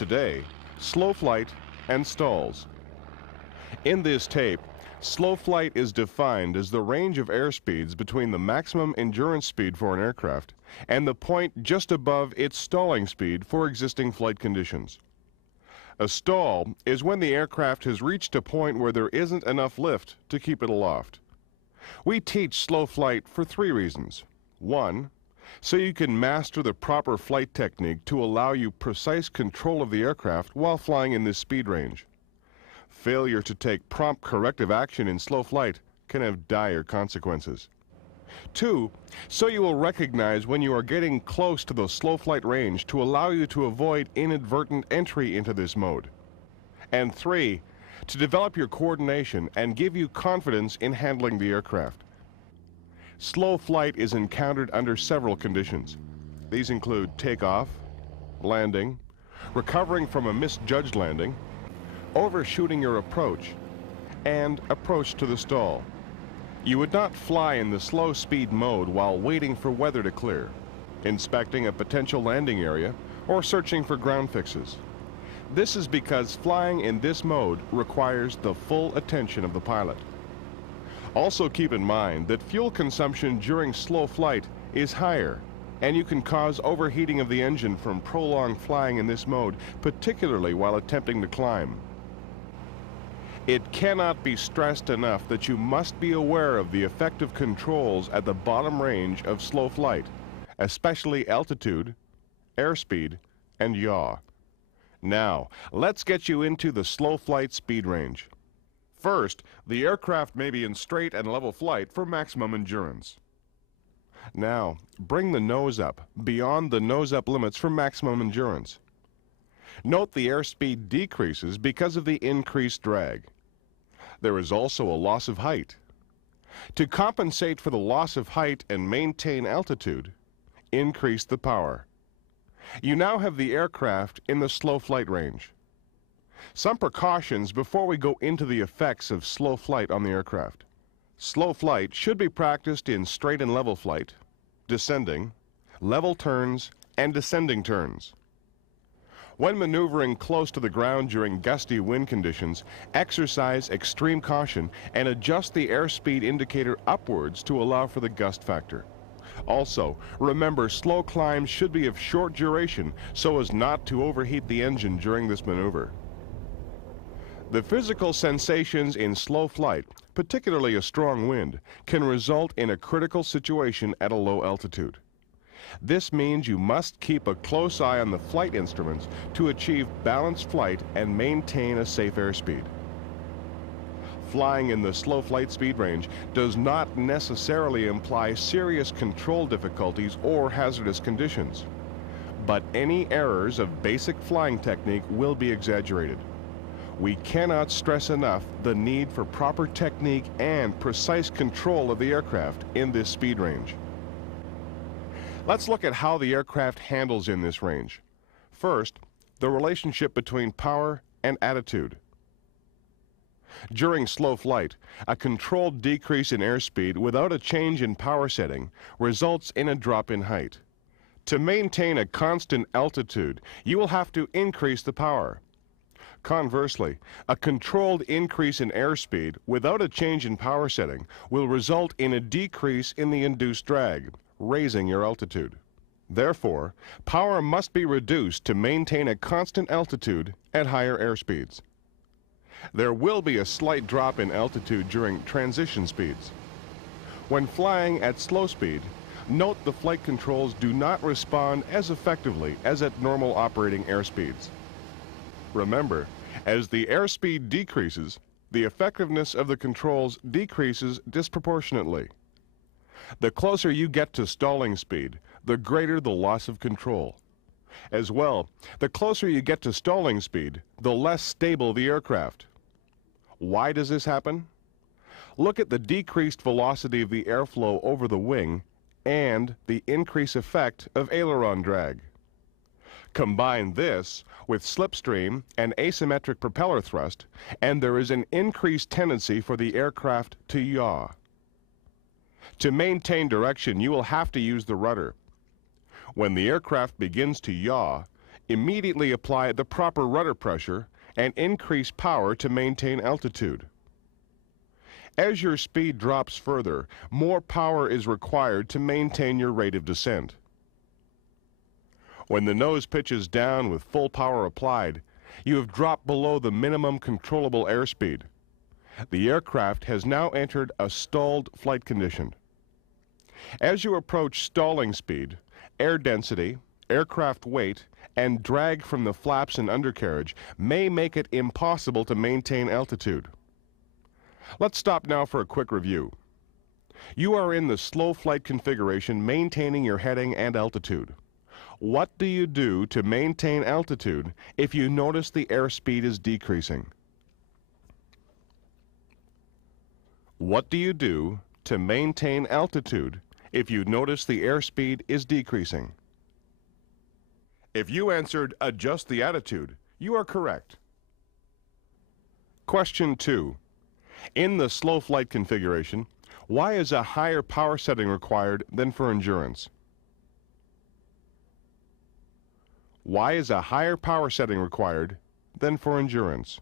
Today, slow flight and stalls. In this tape, slow flight is defined as the range of airspeeds between the maximum endurance speed for an aircraft and the point just above its stalling speed for existing flight conditions. A stall is when the aircraft has reached a point where there isn't enough lift to keep it aloft. We teach slow flight for 3 reasons. 1, so you can master the proper flight technique to allow you precise control of the aircraft while flying in this speed range. Failure to take prompt corrective action in slow flight can have dire consequences. 2, so you will recognize when you are getting close to the slow flight range to allow you to avoid inadvertent entry into this mode. And 3, to develop your coordination and give you confidence in handling the aircraft. Slow flight is encountered under several conditions. These include takeoff, landing, recovering from a misjudged landing, overshooting your approach, and approach to the stall. You would not fly in the slow speed mode while waiting for weather to clear, inspecting a potential landing area, or searching for ground fixes. This is because flying in this mode requires the full attention of the pilot. Also keep in mind that fuel consumption during slow flight is higher, and you can cause overheating of the engine from prolonged flying in this mode, particularly while attempting to climb. It cannot be stressed enough that you must be aware of the effective controls at the bottom range of slow flight, especially altitude, airspeed, and yaw. Now, let's get you into the slow flight speed range. First, the aircraft may be in straight and level flight for maximum endurance. Now, bring the nose up, beyond the nose-up limits for maximum endurance. Note the airspeed decreases because of the increased drag. There is also a loss of height. To compensate for the loss of height and maintain altitude, increase the power. You now have the aircraft in the slow flight range. Some precautions before we go into the effects of slow flight on the aircraft. Slow flight should be practiced in straight and level flight, descending, level turns, and descending turns. When maneuvering close to the ground during gusty wind conditions, exercise extreme caution and adjust the airspeed indicator upwards to allow for the gust factor. Also, remember slow climbs should be of short duration so as not to overheat the engine during this maneuver. The physical sensations in slow flight, particularly a strong wind, can result in a critical situation at a low altitude. This means you must keep a close eye on the flight instruments to achieve balanced flight and maintain a safe airspeed. Flying in the slow flight speed range does not necessarily imply serious control difficulties or hazardous conditions, but any errors of basic flying technique will be exaggerated. We cannot stress enough the need for proper technique and precise control of the aircraft in this speed range. Let's look at how the aircraft handles in this range. First, the relationship between power and attitude. During slow flight, a controlled decrease in airspeed without a change in power setting results in a drop in height. To maintain a constant altitude, you will have to increase the power. Conversely, a controlled increase in airspeed without a change in power setting will result in a decrease in the induced drag, raising your altitude. Therefore, power must be reduced to maintain a constant altitude at higher airspeeds. There will be a slight drop in altitude during transition speeds. When flying at slow speed, note the flight controls do not respond as effectively as at normal operating airspeeds. Remember, as the airspeed decreases, the effectiveness of the controls decreases disproportionately. The closer you get to stalling speed, the greater the loss of control. As well, the closer you get to stalling speed, the less stable the aircraft. Why does this happen? Look at the decreased velocity of the airflow over the wing and the increased effect of aileron drag. Combine this with slipstream and asymmetric propeller thrust, and there is an increased tendency for the aircraft to yaw. To maintain direction, you will have to use the rudder. When the aircraft begins to yaw, Immediately apply the proper rudder pressure and increase power to maintain altitude. As your speed drops further, more power is required to maintain your rate of descent. When the nose pitches down with full power applied, you have dropped below the minimum controllable airspeed. The aircraft has now entered a stalled flight condition. As you approach stalling speed, air density, aircraft weight, and drag from the flaps and undercarriage may make it impossible to maintain altitude. Let's stop now for a quick review. You are in the slow flight configuration, maintaining your heading and altitude. What do you do to maintain altitude if you notice the airspeed is decreasing? What do you do to maintain altitude if you notice the airspeed is decreasing? If you answered adjust the attitude, you are correct. Question 2. In the slow flight configuration, why is a higher power setting required than for endurance? Why is a higher power setting required than for endurance?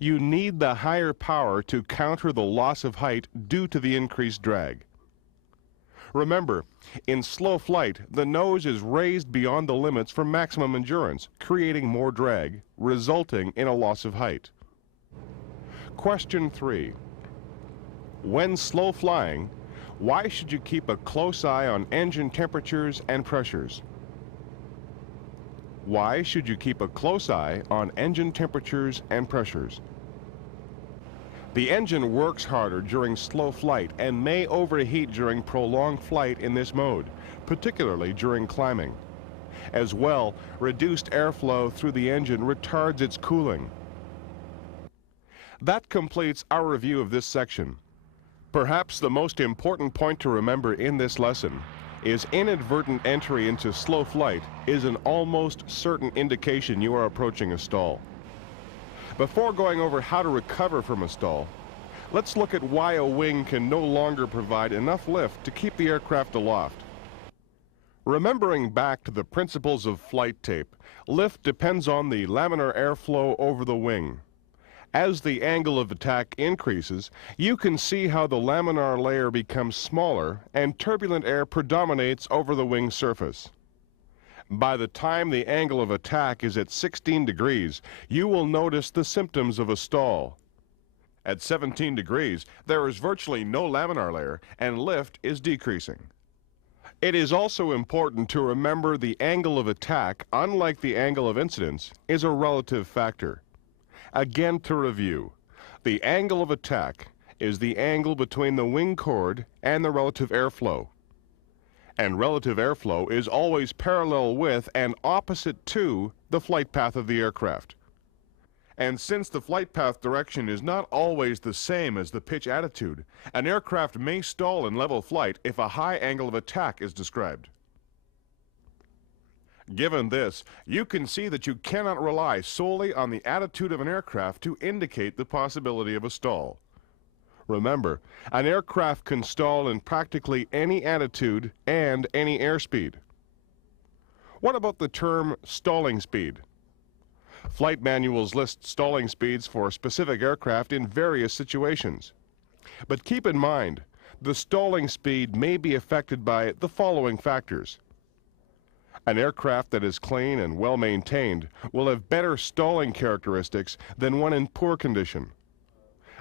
You need the higher power to counter the loss of height due to the increased drag. Remember, in slow flight, the nose is raised beyond the limits for maximum endurance, creating more drag, resulting in a loss of height. Question 3. When slow flying, why should you keep a close eye on engine temperatures and pressures? Why should you keep a close eye on engine temperatures and pressures? The engine works harder during slow flight and may overheat during prolonged flight in this mode, particularly during climbing. As well, reduced airflow through the engine retards its cooling. That completes our review of this section. Perhaps the most important point to remember in this lesson is inadvertent entry into slow flight is an almost certain indication you are approaching a stall. Before going over how to recover from a stall, let's look at why a wing can no longer provide enough lift to keep the aircraft aloft. Remembering back to the principles of flight tape, lift depends on the laminar airflow over the wing. As the angle of attack increases, you can see how the laminar layer becomes smaller and turbulent air predominates over the wing surface. By the time the angle of attack is at 16 degrees, you will notice the symptoms of a stall. At 17 degrees, there is virtually no laminar layer and lift is decreasing. It is also important to remember the angle of attack, unlike the angle of incidence, is a relative factor. Again, to review, the angle of attack is the angle between the wing chord and the relative airflow. And relative airflow is always parallel with and opposite to the flight path of the aircraft. And since the flight path direction is not always the same as the pitch attitude, an aircraft may stall in level flight if a high angle of attack is described. Given this, you can see that you cannot rely solely on the attitude of an aircraft to indicate the possibility of a stall. Remember, an aircraft can stall in practically any attitude and any airspeed. What about the term stalling speed? Flight manuals list stalling speeds for specific aircraft in various situations. But keep in mind, the stalling speed may be affected by the following factors. An aircraft that is clean and well maintained will have better stalling characteristics than one in poor condition.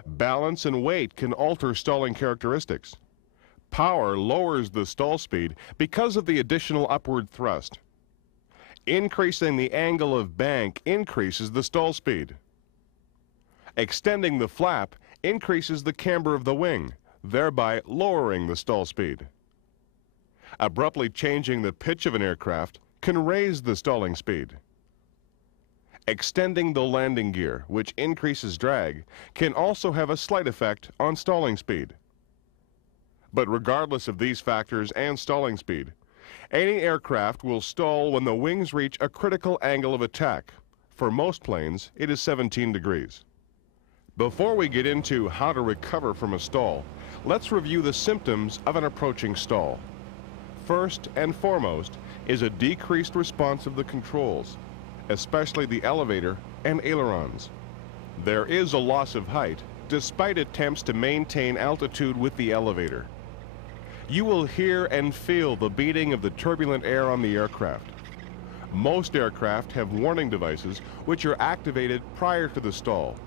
Balance and weight can alter stalling characteristics. Power lowers the stall speed because of the additional upward thrust. Increasing the angle of bank increases the stall speed. Extending the flap increases the camber of the wing, thereby lowering the stall speed. Abruptly changing the pitch of an aircraft can raise the stalling speed. Extending the landing gear, which increases drag, can also have a slight effect on stalling speed. But regardless of these factors and stalling speed, any aircraft will stall when the wings reach a critical angle of attack. For most planes, it is 17 degrees. Before we get into how to recover from a stall, let's review the symptoms of an approaching stall. First and foremost is a decreased response of the controls, especially the elevator and ailerons. There is a loss of height, despite attempts to maintain altitude with the elevator. You will hear and feel the beating of the turbulent air on the aircraft. Most aircraft have warning devices which are activated prior to the stall.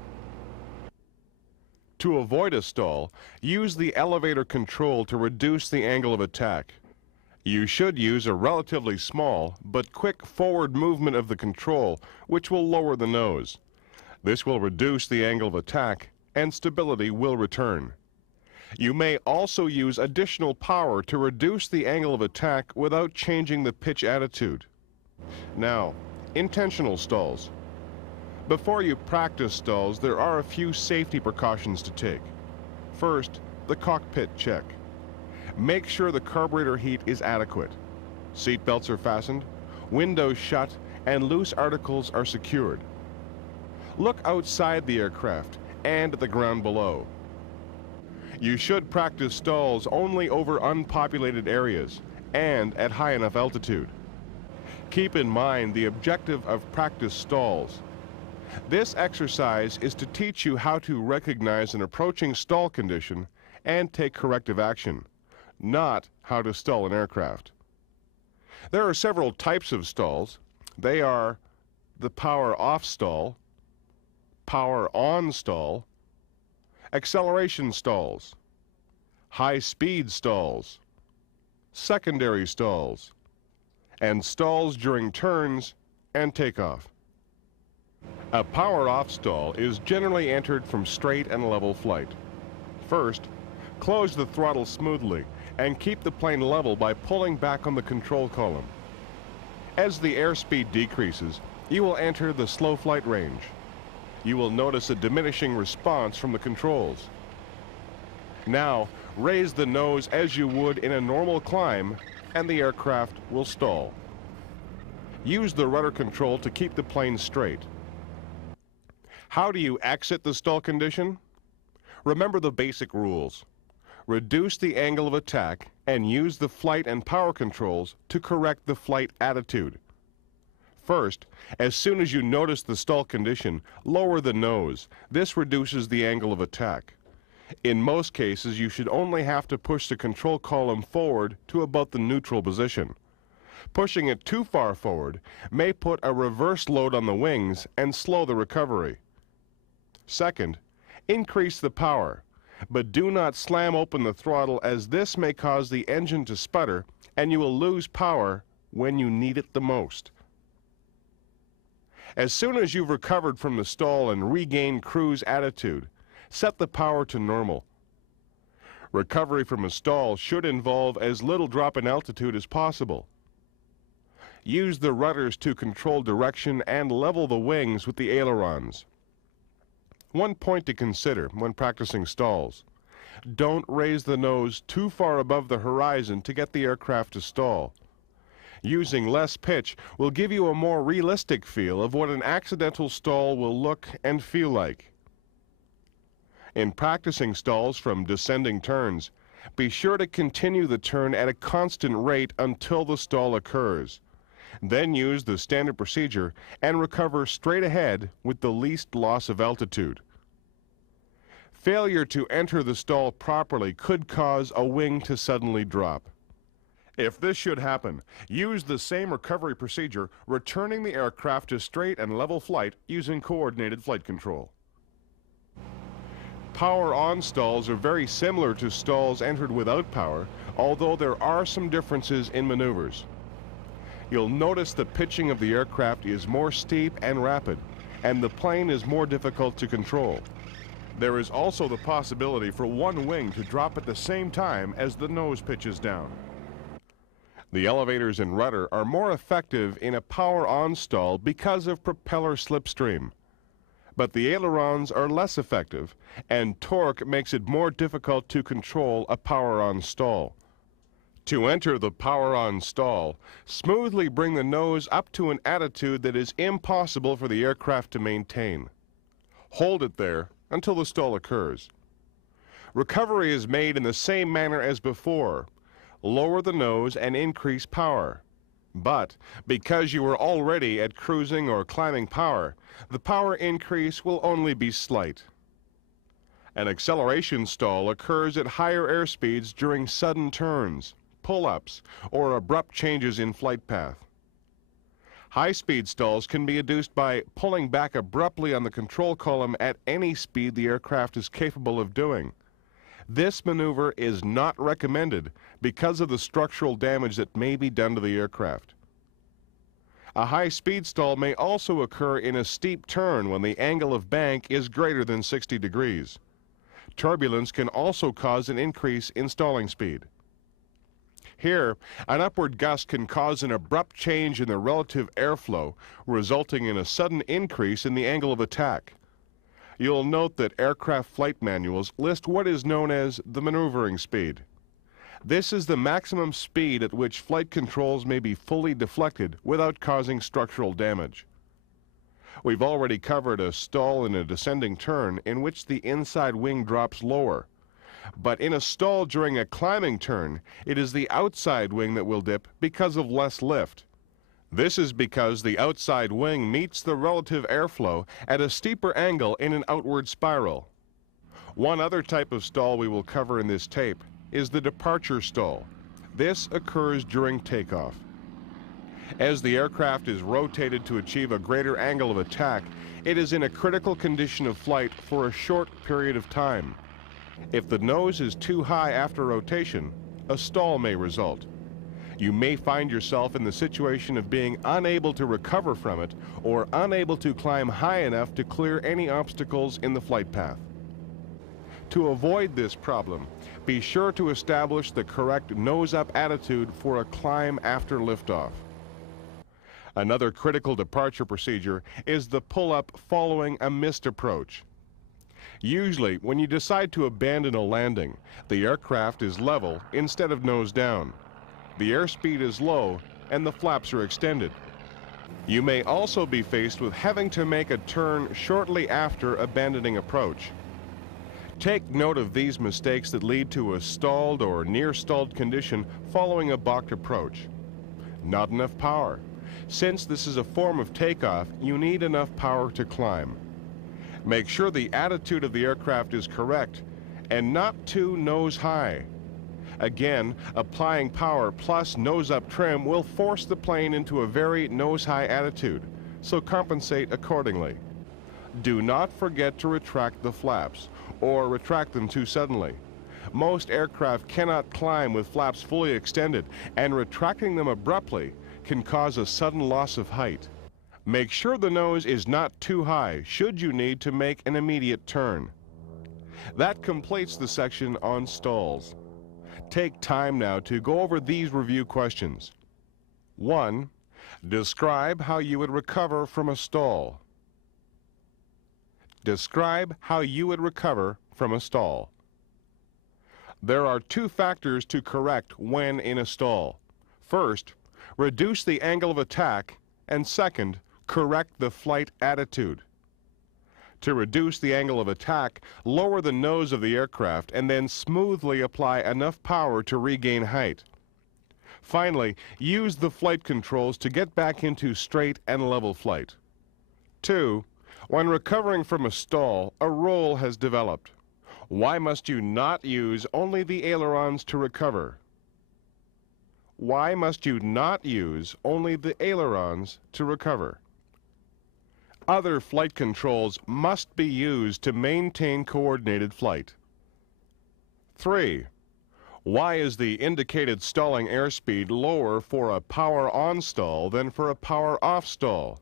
To avoid a stall, use the elevator control to reduce the angle of attack. You should use a relatively small but quick forward movement of the control, which will lower the nose. This will reduce the angle of attack and stability will return. You may also use additional power to reduce the angle of attack without changing the pitch attitude. Now, intentional stalls. Before you practice stalls, there are a few safety precautions to take. First, the cockpit check. Make sure the carburetor heat is adequate. Seat belts are fastened, windows shut, and loose articles are secured. Look outside the aircraft and at the ground below. You should practice stalls only over unpopulated areas and at high enough altitude. Keep in mind the objective of practice stalls. This exercise is to teach you how to recognize an approaching stall condition and take corrective action, not how to stall an aircraft. There are several types of stalls. They are the power off stall, power on stall, acceleration stalls, high-speed stalls, secondary stalls, and stalls during turns and takeoff. A power-off stall is generally entered from straight and level flight. First, close the throttle smoothly and keep the plane level by pulling back on the control column. As the airspeed decreases, you will enter the slow flight range. You will notice a diminishing response from the controls. Now, raise the nose as you would in a normal climb, and the aircraft will stall. Use the rudder control to keep the plane straight. How do you exit the stall condition? Remember the basic rules. Reduce the angle of attack and use the flight and power controls to correct the flight attitude. First, as soon as you notice the stall condition, lower the nose. This reduces the angle of attack. In most cases, you should only have to push the control column forward to about the neutral position. Pushing it too far forward may put a reverse load on the wings and slow the recovery. Second, increase the power, but do not slam open the throttle, as this may cause the engine to sputter and you will lose power when you need it the most. As soon as you've recovered from the stall and regained cruise attitude, set the power to normal. Recovery from a stall should involve as little drop in altitude as possible. Use the rudders to control direction and level the wings with the ailerons. One point to consider when practicing stalls: don't raise the nose too far above the horizon to get the aircraft to stall. Using less pitch will give you a more realistic feel of what an accidental stall will look and feel like. In practicing stalls from descending turns, be sure to continue the turn at a constant rate until the stall occurs. Then use the standard procedure and recover straight ahead with the least loss of altitude. Failure to enter the stall properly could cause a wing to suddenly drop. If this should happen, use the same recovery procedure, returning the aircraft to straight and level flight using coordinated flight control. Power-on stalls are very similar to stalls entered without power, although there are some differences in maneuvers. You'll notice the pitching of the aircraft is more steep and rapid, and the plane is more difficult to control. There is also the possibility for one wing to drop at the same time as the nose pitches down. The elevators and rudder are more effective in a power-on stall because of propeller slipstream. But the ailerons are less effective, and torque makes it more difficult to control a power-on stall. To enter the power-on stall, smoothly bring the nose up to an attitude that is impossible for the aircraft to maintain. Hold it there until the stall occurs. Recovery is made in the same manner as before. lower the nose and increase power. But because you are already at cruising or climbing power, the power increase will only be slight. An acceleration stall occurs at higher airspeeds during sudden turns, pull-ups, or abrupt changes in flight path. High-speed stalls can be induced by pulling back abruptly on the control column at any speed the aircraft is capable of doing. This maneuver is not recommended because of the structural damage that may be done to the aircraft. A high-speed stall may also occur in a steep turn when the angle of bank is greater than 60 degrees. Turbulence can also cause an increase in stalling speed. Here, an upward gust can cause an abrupt change in the relative airflow, resulting in a sudden increase in the angle of attack. You'll note that aircraft flight manuals list what is known as the maneuvering speed. This is the maximum speed at which flight controls may be fully deflected without causing structural damage. We've already covered a stall in a descending turn in which the inside wing drops lower. But in a stall during a climbing turn, it is the outside wing that will dip because of less lift. This is because the outside wing meets the relative airflow at a steeper angle in an outward spiral. One other type of stall we will cover in this tape is the departure stall. This occurs during takeoff. As the aircraft is rotated to achieve a greater angle of attack, it is in a critical condition of flight for a short period of time. If the nose is too high after rotation, a stall may result. You may find yourself in the situation of being unable to recover from it or unable to climb high enough to clear any obstacles in the flight path. To avoid this problem, be sure to establish the correct nose-up attitude for a climb after liftoff. Another critical departure procedure is the pull-up following a missed approach. Usually, when you decide to abandon a landing, the aircraft is level instead of nose down. The airspeed is low and the flaps are extended. You may also be faced with having to make a turn shortly after abandoning approach. Take note of these mistakes that lead to a stalled or near-stalled condition following a balked approach. Not enough power. Since this is a form of takeoff, you need enough power to climb. Make sure the attitude of the aircraft is correct and not too nose high. Again, applying power plus nose-up trim will force the plane into a very nose-high attitude, so compensate accordingly. Do not forget to retract the flaps, or retract them too suddenly. Most aircraft cannot climb with flaps fully extended, and retracting them abruptly can cause a sudden loss of height. Make sure the nose is not too high should you need to make an immediate turn. That completes the section on stalls. Take time now to go over these review questions. 1. Describe how you would recover from a stall. Describe how you would recover from a stall. There are two factors to correct when in a stall. First, reduce the angle of attack, and second, correct the flight attitude. To reduce the angle of attack, lower the nose of the aircraft and then smoothly apply enough power to regain height. Finally, use the flight controls to get back into straight and level flight. 2. When recovering from a stall, a roll has developed. Why must you not use only the ailerons to recover? Why must you not use only the ailerons to recover? Other flight controls must be used to maintain coordinated flight. 3. Why is the indicated stalling airspeed lower for a power-on stall than for a power-off stall?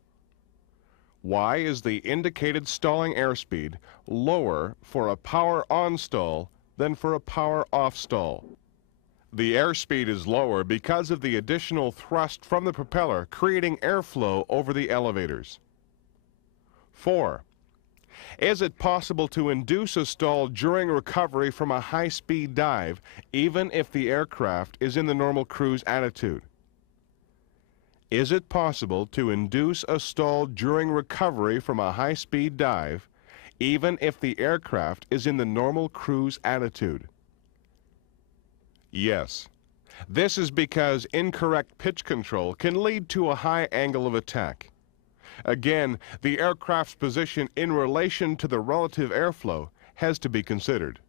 Why is the indicated stalling airspeed lower for a power-on stall than for a power-off stall? The airspeed is lower because of the additional thrust from the propeller creating airflow over the elevators. 4. Is it possible to induce a stall during recovery from a high-speed dive, even if the aircraft is in the normal cruise attitude? Is it possible to induce a stall during recovery from a high-speed dive, even if the aircraft is in the normal cruise attitude? Yes. This is because incorrect pitch control can lead to a high angle of attack. Again, the aircraft's position in relation to the relative airflow has to be considered.